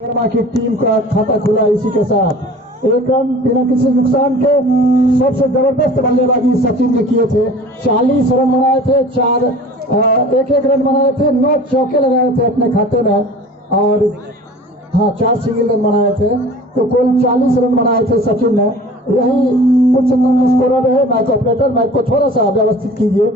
वर्मा की टीम का खाता खुला इसी के साथ। एक रन बिना किसी नुकसान के सबसे जबरदस्त बल्लेबाजी सचिन ने किए थे। 40 रन बनाए थे, एक एक रन बनाए थे, 9 चौके लगाए थे अपने खाते में और 4 सिंगल रन बनाए थे। तो कुल 40 रन बनाए थे सचिन ने। यही उच्चतम स्कोरर है। मैच ऑपरेटर मैच को थोड़ा सा व्यवस्थित कीजिए,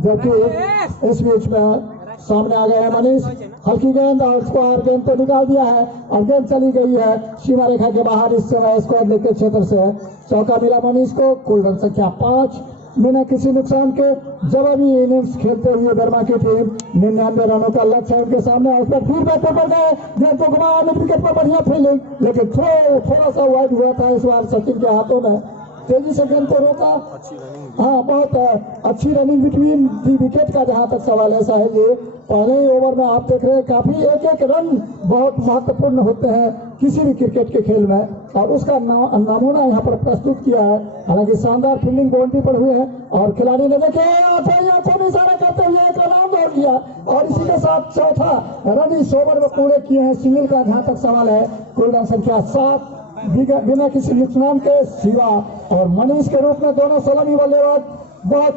जबकि इस बीच में सामने आ गया है मनीष। हल्की गेंद और स्क्वायर गेंद को निकाल दिया है और गेंद चली गई है सीमा रेखा के बाहर। इस समय स्क्वायर लेके क्षेत्र से चौका मिला मनीष को। कुल रन संख्या 5 बिना किसी नुकसान के जवाबी इनिंग्स खेलते हुए वर्मा की टीम 99 रनों का लक्ष्य है उनके सामने। उस पर फिर बैटर पर गए, गेंद को घुमाया, मिड विकेट पर बढ़िया फील्डिंग, लेकिन थोड़ा सा वाइड हुआ था इस बार सचिन के हाथों में। तेजी से गेंद को रोका। बहुत अच्छी रनिंग बिटवीन दी विकेट का जहां तक सवाल है साहिल जी। पहले ही ओवर में आप देख रहे हैं काफी एक एक रन बहुत महत्वपूर्ण होते हैं किसी भी क्रिकेट के खेल में, और उसका नमूना यहाँ पर प्रस्तुत किया है। हालांकि शानदार फील्डिंग बाउंड्री पर हुई है और खिलाड़ी ने देखे आंखों में इशारा करते हुए एक रन दौड़ किया और इसी के साथ चौथा रन इस ओवर में पूरे किए हैं सिंगल का जहां तक सवाल है। कुल रन संख्या 7 बिना किसी नुकसान के। शिवा और मनीष के रूप में दोनों सलामी बल्लेबाज बहुत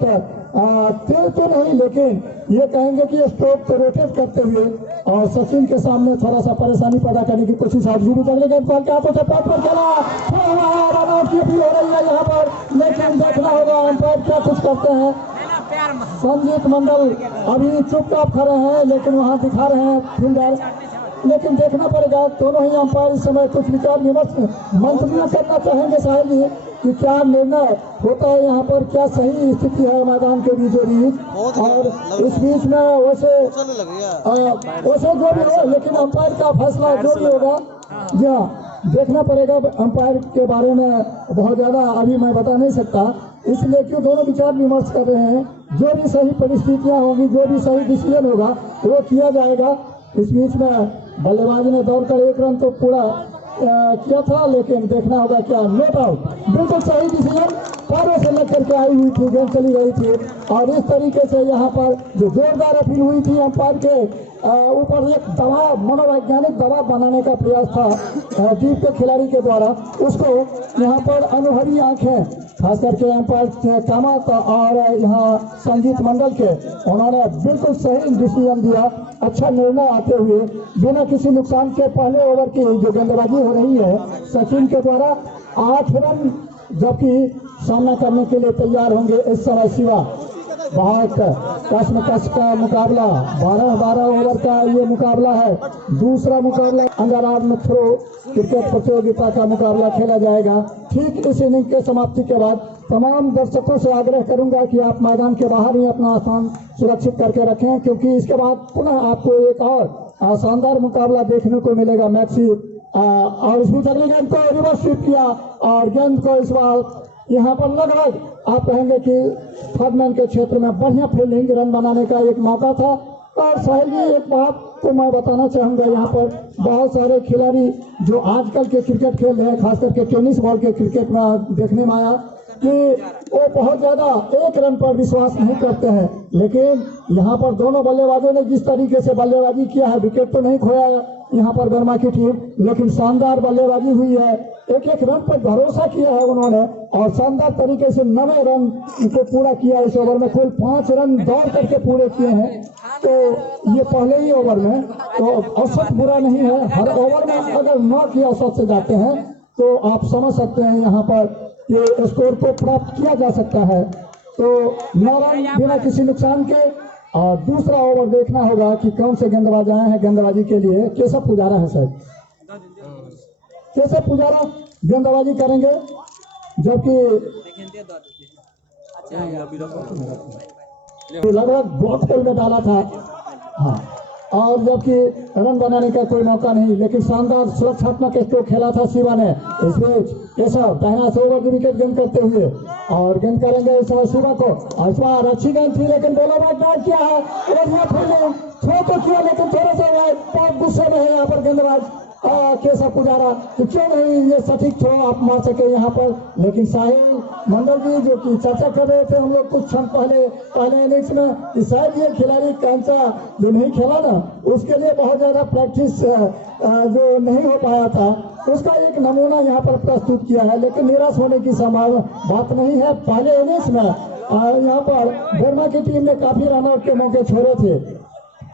तेज तो नहीं, लेकिन ये कहेंगे कि स्ट्रोक को रोटेट करते हुए और सचिन के सामने थोड़ा सा परेशानी पैदा करने की कोशिश भी चल रही है। बॉल के हाथों से पैड पर खेला, रन आउट की भी हो रही है यहाँ पर, लेकिन देखना होगा अंपायर क्या कुछ करते हैं। संजीत मंडल अभी चुपचाप खड़े हैं, लेकिन वहाँ दिखा रहे हैं फील्डर, लेकिन देखना पड़ेगा। दोनों ही अंपायर इस समय कुछ विचार विमर्श मंथन करना चाहेंगे साहिल जी कि क्या निर्णय होता है यहाँ पर, क्या सही स्थिति है मैदान के बीचों बीच। और इस बीच में वैसे जो भी हो, लेकिन अंपायर का फैसला जो भी होगा जी हाँ देखना पड़ेगा। अंपायर के बारे में बहुत ज्यादा अभी मैं बता नहीं सकता, इसलिए क्यों दोनों विचार विमर्श कर रहे हैं। जो भी सही परिस्थितियां होंगी, जो भी सही डिसीजन होगा वो किया जाएगा। इस बीच में बल्लेबाज ने दौड़कर एक रन तो पूरा किया था, लेकिन देखना होगा क्या नॉट आउट। बिल्कुल सही डिसीजन, पैरों से लग करके आई हुई थी, गेंद चली गई थी और इस तरीके से यहाँ पर जो जोरदार अपील हुई थी अंपायर के ऊपर एक दबाव, मनोवैज्ञानिक दबाव बनाने का प्रयास था टीम के खिलाड़ी के द्वारा, उसको यहाँ पर अनुभवी आंखें खास करके अंपायर कामत और यहाँ संजीत मंडल के, उन्होंने बिल्कुल सही डिसीजन दिया। अच्छा निर्णय आते हुए बिना किसी नुकसान के पहले ओवर की जो गेंदबाजी हो रही है सचिन के द्वारा 8 रन, जबकि सामना करने के लिए तैयार होंगे इस समय शिवा। बहुत कस का मुकाबला, 12 ओवर का ये मुकाबला है। दूसरा मुकाबला अंगाराज में थ्रो क्रिकेट प्रतियोगिता का मुकाबला खेला जाएगा। ठीक इस इनिंग के समाप्ति के बाद तमाम दर्शकों से आग्रह करूंगा कि आप मैदान के बाहर ही अपना स्थान सुरक्षित करके रखें, क्योंकि इसके बाद पुनः आपको एक और शानदार मुकाबला देखने को मिलेगा। मैक्सी और इस बीच अगली गेंद को रिवर्स स्वीप किया और गेंद को इस बार यहाँ पर लगभग आप कहेंगे कि थर्ड मैन के क्षेत्र में बढ़िया फील्डिंग, रन बनाने का एक मौका था। और साहिल जी एक बात को मैं बताना चाहूंगा, यहाँ पर बहुत सारे खिलाड़ी जो आजकल के क्रिकेट खेल रहे हैं, खास करके टेनिस बॉल के क्रिकेट में देखने में आया कि वो बहुत ज्यादा एक रन पर विश्वास नहीं करते हैं, लेकिन यहाँ पर दोनों बल्लेबाजों ने जिस तरीके से बल्लेबाजी किया है, विकेट तो नहीं खोया यहाँ पर वर्मा की टीम, लेकिन शानदार बल्लेबाजी हुई है। एक एक रन पर भरोसा किया है उन्होंने और शानदार तरीके से 9 रन को पूरा किया इस ओवर में। कुल 5 रन दौड़ करके पूरे किए हैं, तो ये पहले ही ओवर में तो औसत बुरा नहीं है। हर ओवर में अगर 9 की औसत से जाते हैं तो आप समझ सकते हैं यहाँ पर ये स्कोर को प्राप्त किया जा सकता है। तो 9 रन बिना किसी नुकसान के। और दूसरा ओवर देखना होगा कि कौन से गेंदबाज आए हैं गेंदबाजी के लिए। केशव पुजारा है सर, केशव पुजारा गेंदबाजी करेंगे, जबकि लगभग ब्लॉक होल में डाला था। हाँ, और जबकि रन बनाने का कोई मौका नहीं, लेकिन शानदार सुरक्षात्मक स्ट्रोक खेला था शिवा ने। इस बीच केशव दाहिना से ओवर की विकेट गेंद करते हुए और गेंद करेंगे इस समय शिवा को। और इस बार अच्छी गेंद थी, लेकिन बॉलर बैट डाउन किया है, बढ़िया फील्डिंग, थ्रो तो किया लेकिन थोड़ा सा बहुत गुस्से में है यहाँ पर गेंदबाज। केशव पुजारा तो क्यों नहीं ये सटीक थ्रो आप मार सके यहाँ पर, लेकिन साहिल मंडल जी जो कि चर्चा कर रहे थे हम लोग कुछ क्षण पहले इनिंग्स में कि शायद ये खिलाड़ी कांचा जो नहीं खेला ना उसके लिए बहुत ज्यादा प्रैक्टिस जो नहीं हो पाया था उसका एक नमूना यहाँ पर प्रस्तुत किया है, लेकिन निराश होने की संभावना बात नहीं है। पहले इनिंग्स में यहाँ पर बर्मा की टीम ने काफी रनआउट के मौके छोड़े थे,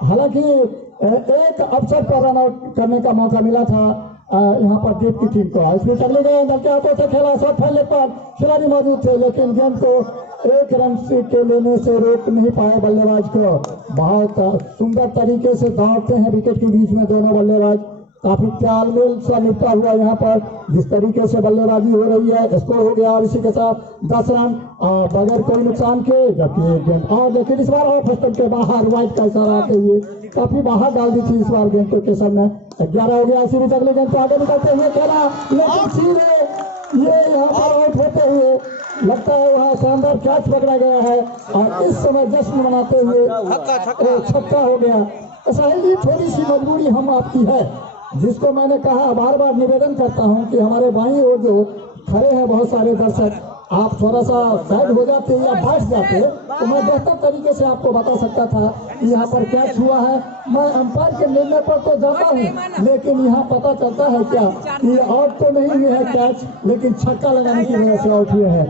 हालांकि एक अवसर पर रनआउट करने का मौका मिला था यहाँ पर दीप की टीम को। इसमें अगले गेंद के हाथों से खेला, शॉट फैलने पर खिलाड़ी मौजूद थे लेकिन गेंद को एक रन के लेने से रोक नहीं पाए बल्लेबाज को। बहुत सुंदर तरीके से दौड़ते हैं विकेट के बीच में दोनों बल्लेबाज, काफी तालमेल सा निपटा हुआ यहाँ पर जिस तरीके से बल्लेबाजी हो रही है। स्कोर हो गया और इसी के साथ 10 रन बगैर कोई नुकसान के, जबकि गेंद और लेकिन इस बार ऑफ स्टंप के बाहर वाइड का इशारा आते हुए काफी बाहर डाल दी थी इस बार गेंद को केशव ने। 11 हो गया, इसी बीच अगले गेंद को आगे निकलते हुए खेला लेकिन सीधे ये यहाँ पर आउट होते हुए लगता है वहाँ शानदार कैच पकड़ा गया है और इस समय जश्न मनाते हुए छक्का हो गया। साहिल जी थोड़ी सी मजबूरी हम आपकी है, जिसको मैंने कहा बार बार निवेदन करता हूं कि हमारे बाईं ओर जो खड़े हैं बहुत सारे दर्शक, आप थोड़ा सा साइड हो जाते या बैठ जाते तो मैं बेहतर तरीके से आपको बता सकता था कि यहाँ पर कैच हुआ है। मैं अंपायर के निर्णय पर तो जाता हूँ लेकिन यहाँ पता चलता है क्या कि आउट तो नहीं हुए है कैच, लेकिन छक्का लगाने की वजह से आउट हुए हैं।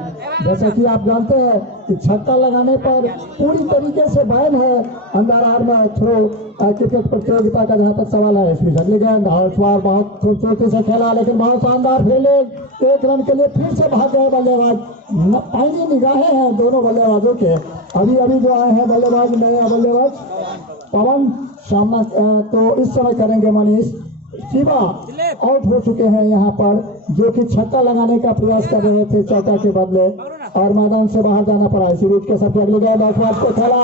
जैसा कि आप जानते हैं कि छक्का लगाने पर पूरी तरीके से बैन है अंडर आर्म थ्रो क्रिकेट प्रतियोगिता का जहाँ तक सवाल है। इसमें अगली गेंद और इस बार बहुत खूबसूरती से खेला लेकिन बहुत शानदार फील्डिंग, एक रन के लिए फिर से भाग गए बल्लेबाज। पहली निगाहें हैं दोनों बल्लेबाजों के। अभी अभी जो आए हैं बल्लेबाज नया बल्लेबाज पवन सामना तो इस समय करेंगे मनीष शिवा आउट हो चुके हैं यहाँ पर, जो कि छक्का लगाने का प्रयास कर रहे थे चौका के बदले और मैदान से बाहर जाना पड़ा। इसी बीच के सबसे अगले गेंद को खेला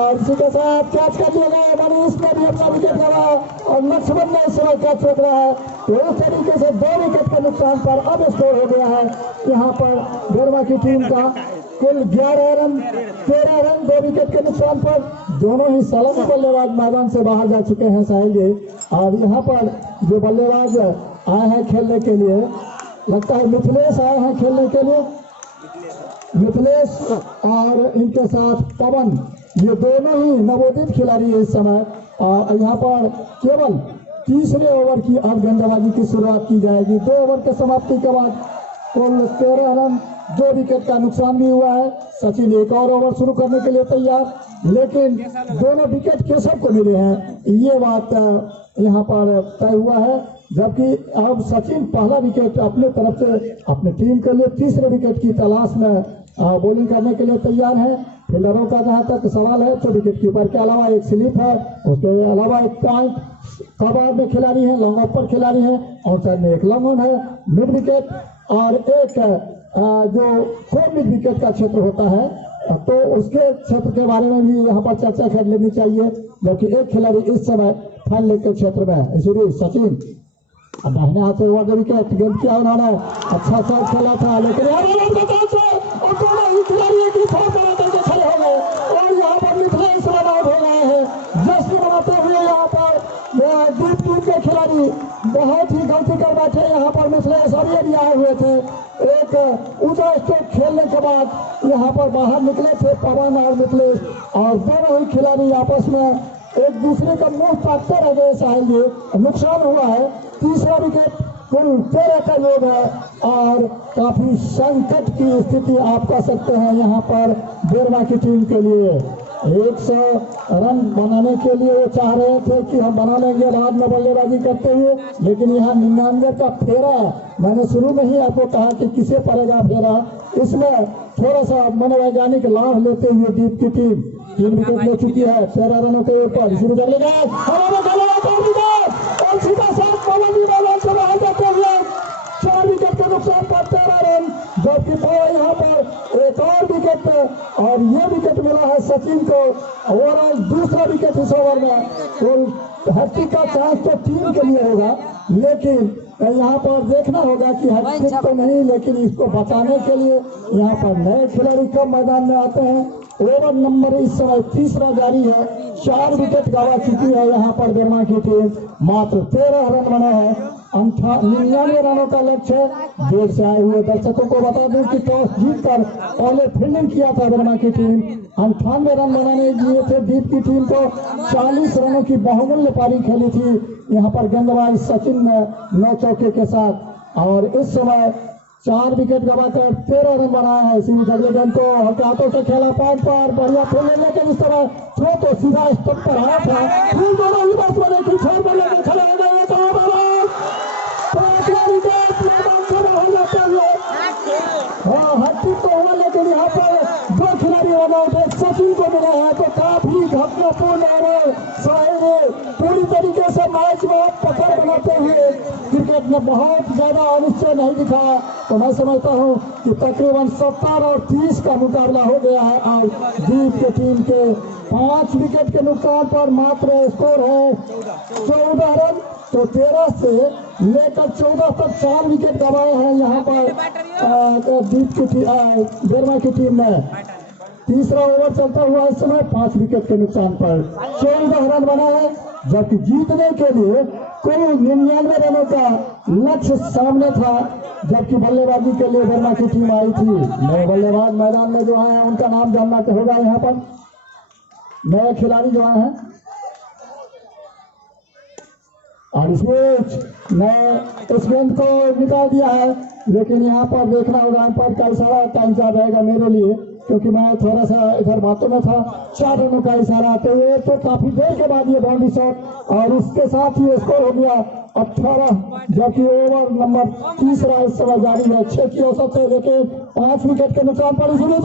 और इसी के साथ कैच कर दिया गया। मनीष ने भी अपना विकेट लगा और लक्ष्मण ने इस समय कैच रोक रहा है। तो इस तरीके से 2 विकेट के नुकसान पर अब स्कोर हो गया है यहाँ पर बर्मा की टीम का कुल 11 रन 13 रन 2 विकेट के नुकसान पर। दोनों ही सलामी बल्लेबाज मैदान से बाहर जा चुके हैं साहिल जी, और यहाँ पर जो बल्लेबाज आए हैं खेलने के लिए लगता है मिथिलेश आए हैं खेलने के लिए, मिथिलेश और इनके साथ पवन, ये दोनों ही नवोदित खिलाड़ी है इस समय। और यहाँ पर केवल तीसरे ओवर की अब गेंदबाजी की शुरुआत की जाएगी। 2 ओवर के समाप्ति के बाद कुल 13 रन 2 विकेट का नुकसान भी हुआ है। सचिन एक और ओवर शुरू करने के लिए तैयार, लेकिन दोनों विकेट केशव को मिले हैं, ये बात यहाँ पर तय हुआ है। जबकि अब सचिन पहला विकेट अपने तरफ से अपने टीम के लिए तीसरे विकेट की तलाश में बॉलिंग करने के लिए तैयार है। फील्डरों का जहाँ तक सवाल है तो विकेट कीपर के अलावा एक स्लिप है, उसके अलावा एक पॉइंट कबार में खिलाड़ी है, लॉन्ग ऑफ पर खिलाड़ी है, आउटसाइड में एक लॉन्ग ऑन है, मिड विकेट और एक जो 4 मिड विकेट का क्षेत्र होता है तो उसके क्षेत्र के बारे में भी यहाँ पर चर्चा कर लेनी चाहिए। जबकि एक खिलाड़ी इस समय फाइनल के क्षेत्र में है, इसीलिए सचिन दाहिने हाथ से ओवर विकेट गेंद किया उन्होंने, अच्छा शॉट खेला था लेकिन दोनों ही खिलाड़ी एक ही शॉट बनाते हुए खड़े हो गए और यहाँ पर मिथिलेश रन आउट हो गए हैं। जश्न मनाते हुए यहाँ पर दीप टीम के खिलाड़ी बहुत ही गलती कर बैठे यहाँ पर मिथिलेश, और ये भी आए हुए थे एक ऊंचा स्ट्रोक खेलने के बाद यहाँ पर बाहर निकले थे पवन और मिथिलेश, और दोनों ही खिलाड़ी आपस में एक दूसरे का मुंह ताकते रह गए। साहिल जी नुकसान हुआ है, तीसरा विकेट कुल 13 का योग है और काफी संकट की स्थिति आप कह सकते हैं यहाँ पर बर्मा की टीम के लिए। 100 रन बनाने के लिए वो चाह रहे थे कि हम बना लेंगे बाद में बल्लेबाजी करते हुए, लेकिन यहाँ 99 का फेरा, मैंने शुरू में ही आपको कहा कि किसे पड़ेगा फेरा, इसमें थोड़ा सा मनोवैज्ञानिक लाभ लेते हुए दीप की टीम 3 विकेट ले चुकी है 13 रनों के ऊपर। शुरू कर लेगा और सीधा साथ पवन भी मैदान से बाहर जाते हुए 4 विकेट के नुकसान पर 13 रन, जबकि यहाँ पर एक और विकेट और ये विकेट मिला है सचिन को। ओवरऑल दूसरा विकेट इस ओवर में, कुल हैट्रिक का चांस तो टीम के लिए होगा, लेकिन यहाँ पर देखना होगा कि हैट्रिक तो नहीं, लेकिन इसको बचाने के लिए यहाँ पर नए खिलाड़ी कब मैदान में आते हैं ओवर नंबर इस समय तीसरा जारी है। 4 विकेट गंवा चुकी है यहाँ पर बर्मा की टीम। मात्र 13 रन बने हैं। 99 रनों का लक्ष्य। देर से आए हुए दर्शकों को बता दूं कि टॉस जीतकर पहले फील्डिंग किया था बर्मा की टीम। 98 रन बनाने दिए थे दीप की टीम को। 40 रनों की बहुमूल्य पारी खेली थी यहाँ पर गेंदबाज सचिन ने 9 चौके के साथ। और इस समय 4 विकेट गंवाकर 13 रन बनाए हैं। इसी अगले गेंद को हल्के हाथों से खेला पैड पर बढ़िया फील्ड लेकिन इस तरह थ्रो तो सीधा स्टंप पर आया था। फिर दोनों ही बैट्समैन की छोड़ पर लेकर खड़े हो गए तो हैट्रिक तो हुआ लेकिन यहाँ पर 2 खिलाड़ी रन आउट है। सचिन को मिला है तो काफी घटनापूर्ण और पूरी तरीके से मैच में पकड़ बनाते हुए क्रिकेट में बहुत ज्यादा अनिश्चय नहीं दिखा। तो मैं समझता हूं कि तकरीबन 70 और 30 का मुकाबला हो गया है। और दीप के टीम के 5 विकेट के नुकसान पर मात्र स्कोर है 14 रन। तो 13 से लेकर 14 तक 4 विकेट गंवाए हैं यहाँ पर दीप की बर्मा की टीम ने। तीसरा ओवर चलता हुआ इस समय 5 विकेट के नुकसान पर 14 रन बना है। जबकि जीतने के लिए कुल 99 रनों का लक्ष्य सामने था। जबकि बल्लेबाजी के लिए बर्मा की टीम आई थी। नए बल्लेबाज मैदान में जो आए हैं उनका नाम जानना होगा। यहाँ पर नए खिलाड़ी जो आए हैं और इस गेंद को निकाल दिया है। लेकिन यहाँ पर देखना होगा अंपायर का इशारा का इंतजार रहेगा मेरे लिए, क्योंकि मैं थोड़ा सा इधर बातों में था। 4 रनों का इशारा आते हुए तो काफी देर के बाद ये बाउंड्री शॉट और उसके साथ ही स्कोर हो गया 18। जबकि ओवर नंबर तीसरा इस समय जारी है 6 की औसत है। लेकिन 5 विकेट के नुकसान पर इसलिए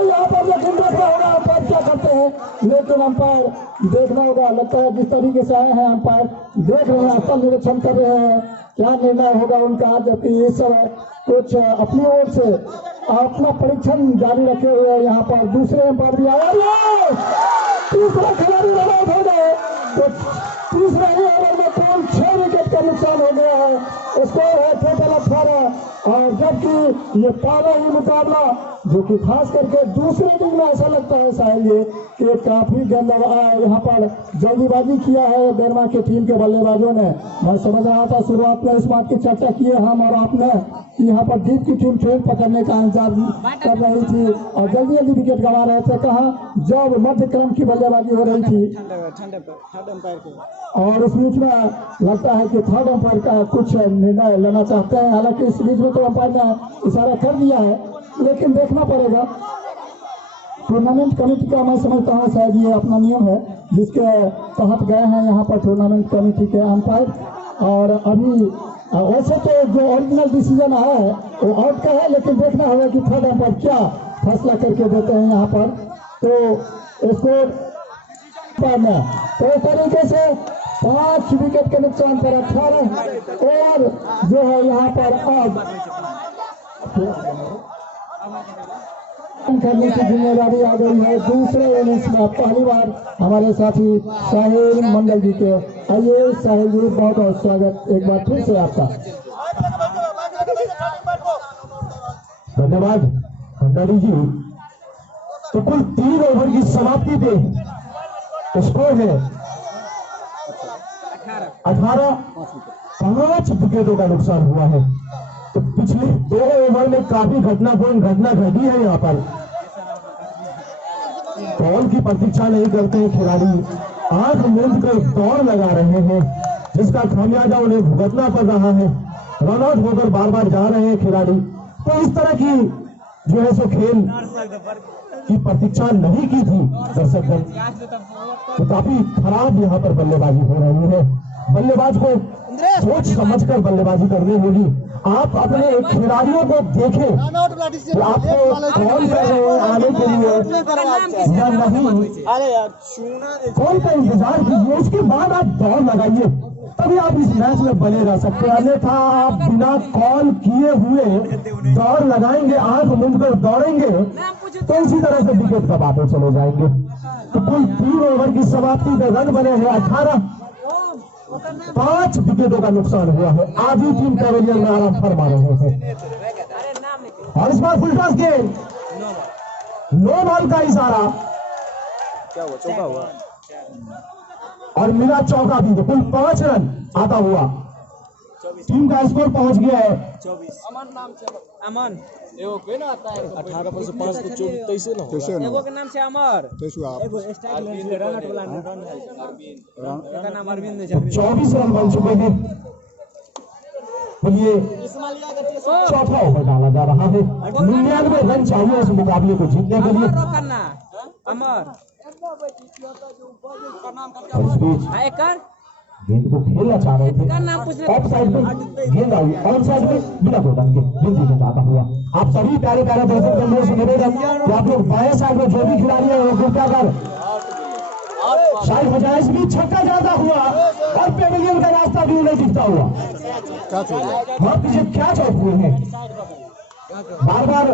यहाँ पर लेकिन देखना होगा अंपायर क्या करते हैं। लेकिन अंपायर देखना होगा, लगता है जिस तरीके से आए हैं अंपायर देख रहे हैं, स्थल निरीक्षण कर रहे हैं क्या निर्णय होगा उनका। जबकि इस समय कुछ अपनी ओर से अपना परीक्षण जारी रखे हुए हैं। यहाँ पर दूसरे अंपायर भी आए। तीसरा खिलाड़ी रन आउट हो गए तो तीसरा ही ओवर में कुल 6 विकेट का नुकसान हो गया है। स्कोर है टोटल 18। और जबकि ये पहला ही मुकाबला जो कि खास करके दूसरे दिन में ऐसा लगता है शायद ये कि काफी गेंदबाज यहाँ पर जल्दीबाजी किया है बर्मा की टीम के बल्लेबाजों ने। मैं समझ रहा था शुरुआत में इस बात की चर्चा की है हम और आपने कि यहाँ पर दीप की टीम ट्रेन पकड़ने का इंतजार कर रही थी और जल्दी जल्दी विकेट गंवा रहे थे। कहाँ जब मध्य क्रम की बल्लेबाजी हो रही थी और इस बीच में लगता है कि थर्ड अंपायर का कुछ निर्णय लेना चाहते हैं। हालांकि इस बीच में तो अंपायर ने इशारा कर दिया है, लेकिन देखना पड़ेगा। टूर्नामेंट कमेटी का मैं समझता हूँ शायद ये अपना नियम है जिसके तहत गए हैं यहाँ पर टूर्नामेंट कमेटी के अंपायर। और अभी वैसे तो जो ओरिजिनल डिसीजन आया है वो आउट का है, लेकिन देखना होगा कि थर्ड अंपायर क्या फैसला करके देते हैं यहाँ पर। तो स्कोर तो इस तरीके से 5 विकेट के नुकसान पर 18 और जो है यहाँ पर अब करने की जिम्मेदारी आ गई है दूसरे इनिंग्स में। पहली बार हमारे साथी साहिल मंडल जी के। आइए साहिल जी, बहुत बहुत स्वागत एक बार फिर से आपका। धन्यवाद भंडारी जी। तो कुल 3 ओवर की समाप्ति पे स्कोर है 18। 5 विकेटों का नुकसान हुआ है। तो पिछले 2 ओवर में काफी घटनापूर्ण घटना घटी है। यहाँ पर बॉल की प्रतीक्षा नहीं करते हैं खिलाड़ी, आंख मूंद कर दौड़ लगा रहे हैं जिसका खामियाजा उन्हें भुगतना पड़ रहा है। रन आउट होकर बार बार जा रहे हैं खिलाड़ी। तो इस तरह की जो है सो खेल की प्रतीक्षा नहीं की थी दर्शकगण। तो काफी खराब यहाँ पर बल्लेबाजी हो रही है। बल्लेबाज को सोच समझकर बल्लेबाजी करनी होगी। आप अपने खिलाड़ियों को देखें तो आपको कौन कर रहे हैं आने के लिए या नहीं, कौन का इंतजार कीजिए, उसके बाद आप दौड़ लगाइए, तभी आप इस मैच में बने रह सकते हैं। अन्यथा आप बिना कॉल किए हुए दौड़ लगाएंगे, आंख मूंद कर दौड़ेंगे तो इसी तरह से विकेट कमाते चले जाएंगे। तो कुल 3 ओवर की समाप्ति में रन बने हैं 18। 5 विकेटों का नुकसान हुआ है। आधी टीम कैवेलियर में आराम फरमा रहे हैं। और इस बार फुल टॉस गेंद, नो बॉल का इशारा क्या हुआ, चौका हुआ। और मिला चौका भी। तो कुल 5 रन आता हुआ टीम का स्कोर पहुंच गया है 24। अमन एगो के ना आता है 18 पर से 5 तो 24 23 ना कैसे होगा। ना एगो के नाम से अमर कैसे आप एगो स्टाइल में रन आउट वाला रन का नाम अरविंद तो 24 रन बन चुके हैं। बोलिए चौथा ओवर डाला जा रहा है। 99 रन चाहिए इस मुकाबले को जीतने के लिए। अमर रोकना अमर और इस बीच एक कर गेंद को खेलना चाह रहे थे, का नाम पूछने ऑफ साइड में गेंद आई, ऑन साइड में बिना दो रन के गेंद गेंद आता हुआ। आप सभी प्यारे प्यारे दर्शक बंधुओं से निवेदन कि आप लोग बाएं साइड में जो भी खिलाड़ी है वो कृपया कर साइड हो जाए। इस बीच छक्का जाता हुआ और पेविलियन का रास्ता भी उन्हें दिखता हुआ। क्या चल वहां पीछे क्या चौक हुए हैं। बार बार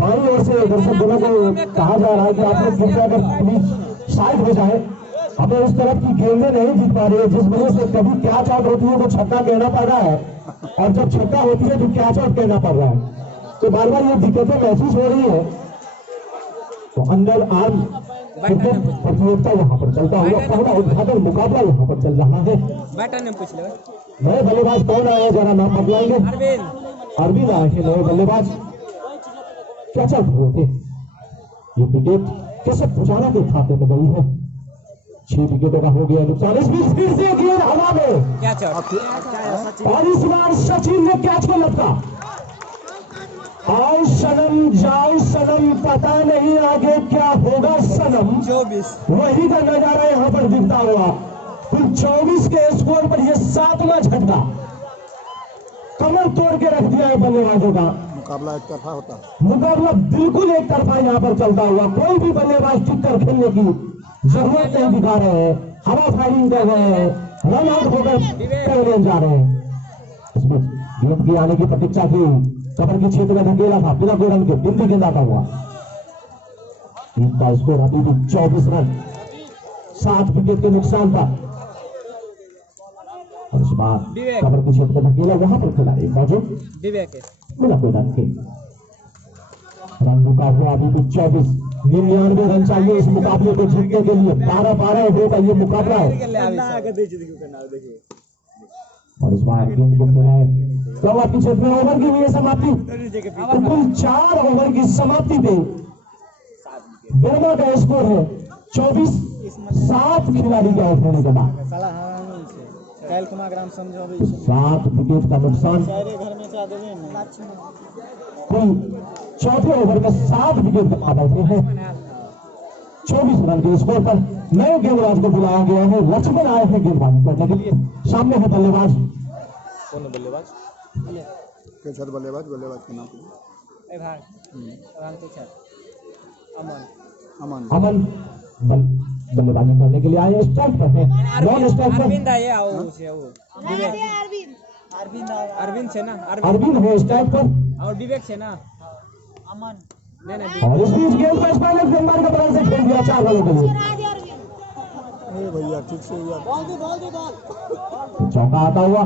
बाई ओर से दर्शक दोनों को कहा जा रहा है कि आप लोग कृपया कर प्लीज साइड हो जाए। हमें उस तरफ की गेंदें नहीं दिख पा रही है, जिस वजह से कभी कैच आउट होती है तो छक्का कहना पड़ रहा है, और जब छक्का होती है तो कैच आउट कहना पड़ रहा है। तो बार बार ये दिक्कतें महसूस हो रही है। तो अंडर आर्म क्रिकेट प्रतियोगिता यहाँ पर चलता हुआ, पहला उद्घाटन मुकाबला यहाँ पर चल रहा है। बैटर ने पूछ ले नए बल्लेबाज कौन आए हैं, जरा नाम बतलाएंगे। अरविंद अरविंद आए हैं नए बल्लेबाज। क्या चल रहे थे ये विकेट कैसे पुजारा के खाते में गई है। 6 विकेटों का हो गया नुकसान। इस बीच फिर से गेंद हवा में क्या चौक और इस बार सचिन ने कैच को लपका। आओ सनम जाओ सनम, पता नहीं आगे क्या होगा सनम। 24 वही का नजारा यहाँ पर दिखता हुआ। कुल 24 के स्कोर पर यह 7वां झटका कमर तोड़ के रख दिया है बल्लेबाजों का। मुकाबला एक तरफा होता है। मुकाबला बिल्कुल एक तरफा यहाँ पर चलता हुआ। कोई भी बल्लेबाज टिक कर खेलने की जरूरत नहीं दिखा रहे हैं। हवा फायरिंग कर रहे हैं, रन आउट होकर पेविलियन जा रहे हैं। इसमें गेंद की आने की प्रतीक्षा की, कवर के क्षेत्र में धकेला था बिना 2 रन के, बिंदी गेंद आता हुआ। टीम का स्कोर अभी भी 24 रन, 7 विकेट के नुकसान पर। और इस बार विवेक। कवर के क्षेत्र में धकेला, वहां पर खिलाड़ी मौजूद विवेक है बिना कोई रन के। रन रुका हुआ अभी भी 24। 99 रन चाहिए इस मुकाबले को जीतने के लिए। 12-12 ओवरों का ये मुकाबला है। और इस बार गेंद को खेला है कवर के क्षेत्र में। ओवर की हुई है समाप्ति। तो कुल 4 ओवर की समाप्ति पे बिरमा का स्कोर है 24। 7 खिलाड़ी के आउट होने के बाद 7 विकेट का नुकसान। कुल चौथे ओवर में 7 विकेट गंवा बैठे हैं। 24 रन के स्कोर पर नए गेंदबाज को बुलाया गया है। लक्ष्मण आए हैं गेंदबाजी करने के लिए। सामने है बल्लेबाज। कौन है बल्लेबाज? कैसे बल्लेबाज के नाम अमन अमन बल्लेबाजी करने के लिए आए हैं। स्ट्राइक पर है, नॉन स्ट्राइक पर अरविंद आए आओ से वो अरविंद से ना अरविंद है स्ट्राइक पर। और विवेक से ना अमन नहीं और इस बीच गेंद पर स्पाइनर गेंदबाज का बदल से खेल दिया 4 रनों के लिए। अरे भैया ठीक से यार चौका आता हुआ।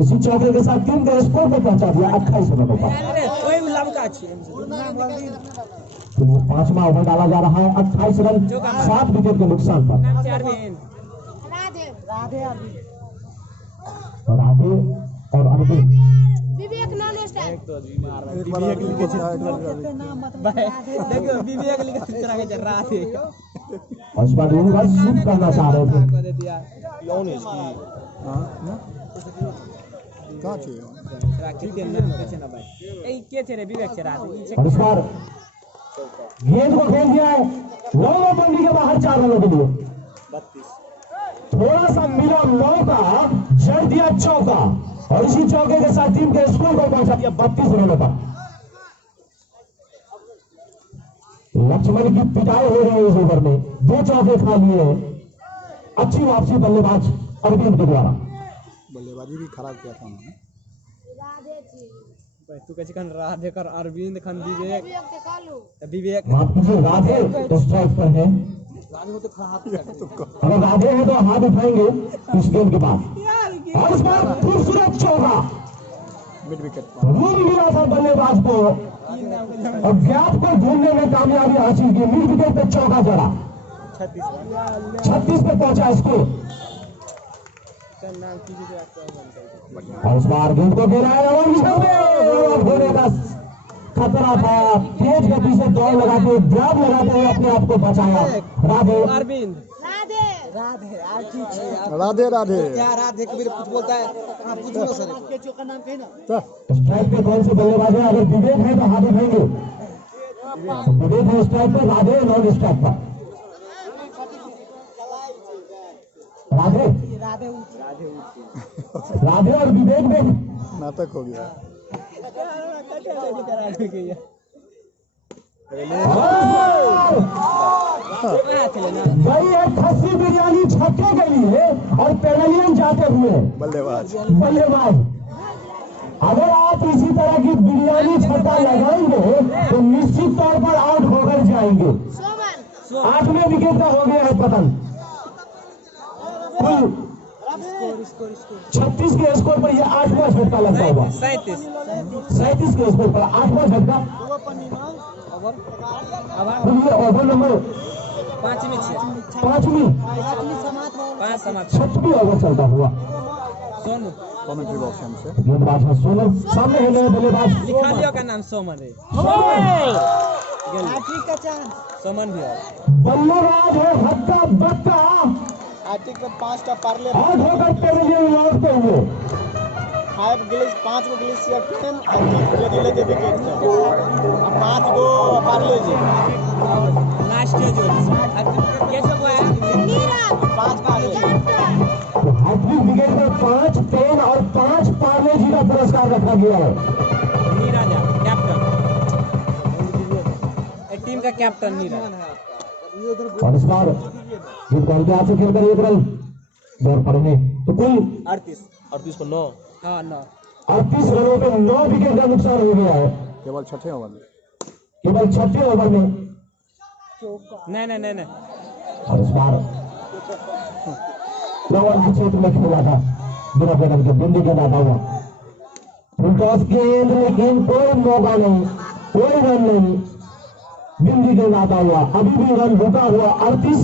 इसी चौके के साथ टीम के स्कोर पर पहुंचा दिया 28 रनों का। अरे कोई उल्लाम का अच्छी तो 5वां ओवर डाला जा रहा है। 28 रन, 7 विकेट के नुकसान पर। नाम से अरविंद राधे और अरविंद विवेक नॉन स्टाइल एक बार लिखे देखो विवेक लिखा तरह के चल रहा थे और इस बार दोनों बार शूट करना चाह रहे थे। को दे दिया कौन है इसकी? कहाँ चाहिए राखी के नाम कैसे ना भाई ए के थे रे विवेक से रात और इस बार गेंद को खेल दिया है लॉन्ग बाउंड्री के बाहर 4 रनों के लिए। 32 थोड़ा सा मिला मौका, जड़ दिया चौका और इसी चौके के साथ टीम के स्कोर को पहुंचा दिया 32 रनों पर। लक्ष्मण की पिटाई हो रही है इस ओवर में। 2 चौके खा लिए हैं। अच्छी वापसी बल्लेबाज अरविंद के द्वारा। बल्लेबाजी भी खराब किया था उन्होंने। भाई तू कैसे खन राधे कर अरविंद खन विवेक विवेक के कालू विवेक माफ कीजिए, राधे स्ट्राइक पर है। अगर राधे है तो हाथ उठाएंगे इस गेंद के बाद। और इस बार खूबसूरत चौका मिड विकेट रूम मिला था बल्लेबाज को और गैप को ढूंढने में कामयाबी हासिल की। मिड विकेट पे चौका जड़ा, 36 पे पहुंचा स्कोर। और इस बार गेंद को गिराया और होने का खतरा था। तेज गति से दौड़ लगाते, ड्राइव लगाते हुए अपने आप को बचाया राधे। अरविंद राधे राधे राधे क्या राधे कबीर कुछ बोलता है? आप पूछ लो सर। स्ट्राइक पे कौन से बल्लेबाज है? अगर विवेक है तो हाथ उठाएंगे। विवेक है स्ट्राइक पे, राधे नॉन स्ट्राइक पर। राधे राधे और विवेक में नाटक हो गया। गई है खस्सी बिरयानी छक्के के लिए और पेनलियन जाते हुए बल्लेबाज अगर आप इसी तरह की बिरयानी छक्का लगाएंगे तो निश्चित तौर पर आउट होकर जाएंगे। सोमन 8वें विकेट का हो गया है पतन। कुल 36 के स्कोर पर यह 8वां झटका लगता हुआ। 37 के स्कोर पर 8वां झटका। ओवर नंबर 5वीं 6वीं ओवर चलता हुआ। सोनू कमेंट्री बॉक्स से गेंदबाज है सोनम, सामने है नए बल्लेबाज लिखा लियो का नाम सोमन है। सोमन भी है। बल्लेबाज है हक्का बक्का आर्टिक पे 5 का पार्ले आउट होकर पेनलियन लौटते हुए। 5 गो ग्लिसियर टेन यदि लेते विकेट के 5 गो पार्ले जी लास्ट जो कैसे हुआ है? नीरज 5 पार्ले कैप्टन हैट्रिक विकेट में 5 10 और 5 पार्ले जी का पुरस्कार रखा गया है। नीराजा कैप्टन, टीम का कैप्टन नीरज। और इस बार जिस बॉल के हाथ से खेलकर 1 रन दौड़ पड़ेंगे तो कुल 38 पर 9। हाँ ना 38 रनों पे 9 विकेट का नुकसान हो गया है। केवल 6ठे ओवर में केवल 6ठे ओवर में। नहीं और इस बार लोअर के क्षेत्र में खेला था बिना पैदल के बिंदी के दादा हुआ फुल टॉस गेंद, लेकिन कोई मौका नहीं, कोई रन नहीं। बिंदी के दादा हुआ, अभी भी रन रुका हुआ 38।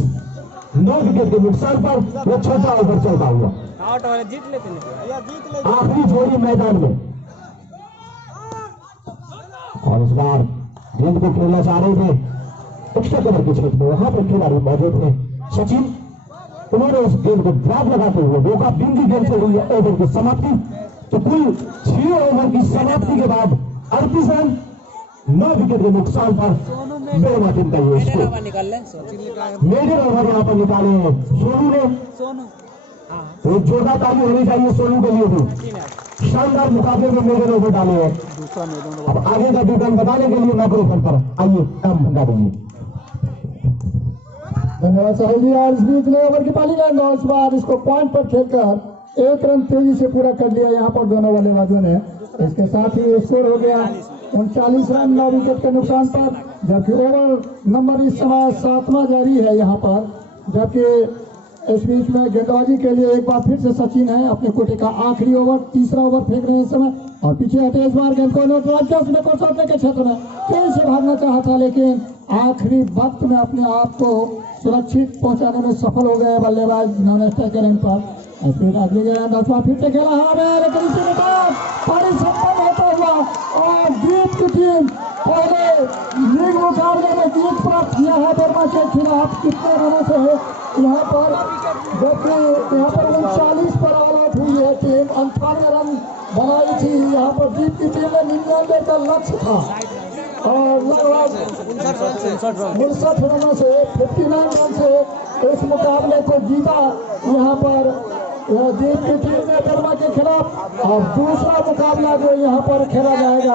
9 विकेट के नुकसान पर वो 6वां ओवर चलता हुआ। आउट वाले जीत लेते हैं। आखिरी जोड़ी मैदान में। और इस बार गेंद को खेलना चाह रहे थे एक्स्ट्रा कवर के क्षेत्र में, वहां पर खिलाड़ी मौजूद थे सचिन। उन्होंने उस गेंद को ड्राइव लगाते हुए रोका। बिंदी गेंद से हुई ओवर की समाप्ति। तो कुल 6 ओवर की समाप्ति के बाद 38 रन 9 विकेट के नुकसान पर बेरमा टीम का ये स्कोर। निकाल ले मेजर ओवर यहाँ पर निकाले सोनू ने। तो जोरदार ताली होनी चाहिए सोनू के लिए भी। शानदार मुकाबले में मेजर ओवर डाले हैं। दूसरा मैदान अब आगे का विवरण बताने के लिए माइक्रोफोन पर आइए काम बता देंगे। धन्यवाद साहिल जी। आज बीच में ओवर की पाली गेंद और इस बार इसको पॉइंट पर खेलकर 1 रन तेजी से पूरा कर लिया यहाँ पर दोनों बल्लेबाजों ने। इसके साथ ही स्कोर हो गया 39 रन 9 विकेट के नुकसान पर। जबकि ओवर नंबर इस समय 7वां जारी है यहाँ पर। जबकि इस बीच में गेंदबाजी के लिए एक बार फिर से सचिन है अपने कोटे का आखिरी ओवर, तीसरा ओवर फेंक रहे हैं इस समय। और पीछे हटे इस बार गेंद को में के क्षेत्र में तेज से भागना चाहा था, लेकिन आखिरी वक्त में अपने आप को सुरक्षित पहुंचाने में सफल हो गए बल्लेबाज नॉन स्ट्राइक गेंद पर। फिर अगली गेंद फिर से खेला लेकिन इसी के बाद पारी संपन्न होता हुआ और जीत की टीम पहले लीग मुकाबले में जीत प्राप्त किया है वर्मा के खिलाफ। कितने रनों से है यहाँ पर? जबकि यहाँ पर 39 पर ऑल आउट हुई है टीम, 98 रन बनाई थी। यहाँ पर जीत की टीम में 99 का लक्ष्य था और लगभग 59 रनों से 59 रन से इस मुकाबले को जीता यहाँ पर जीत की टीम ने वर्मा के खिलाफ। और दूसरा मुकाबला जो यहाँ पर खेला जाएगा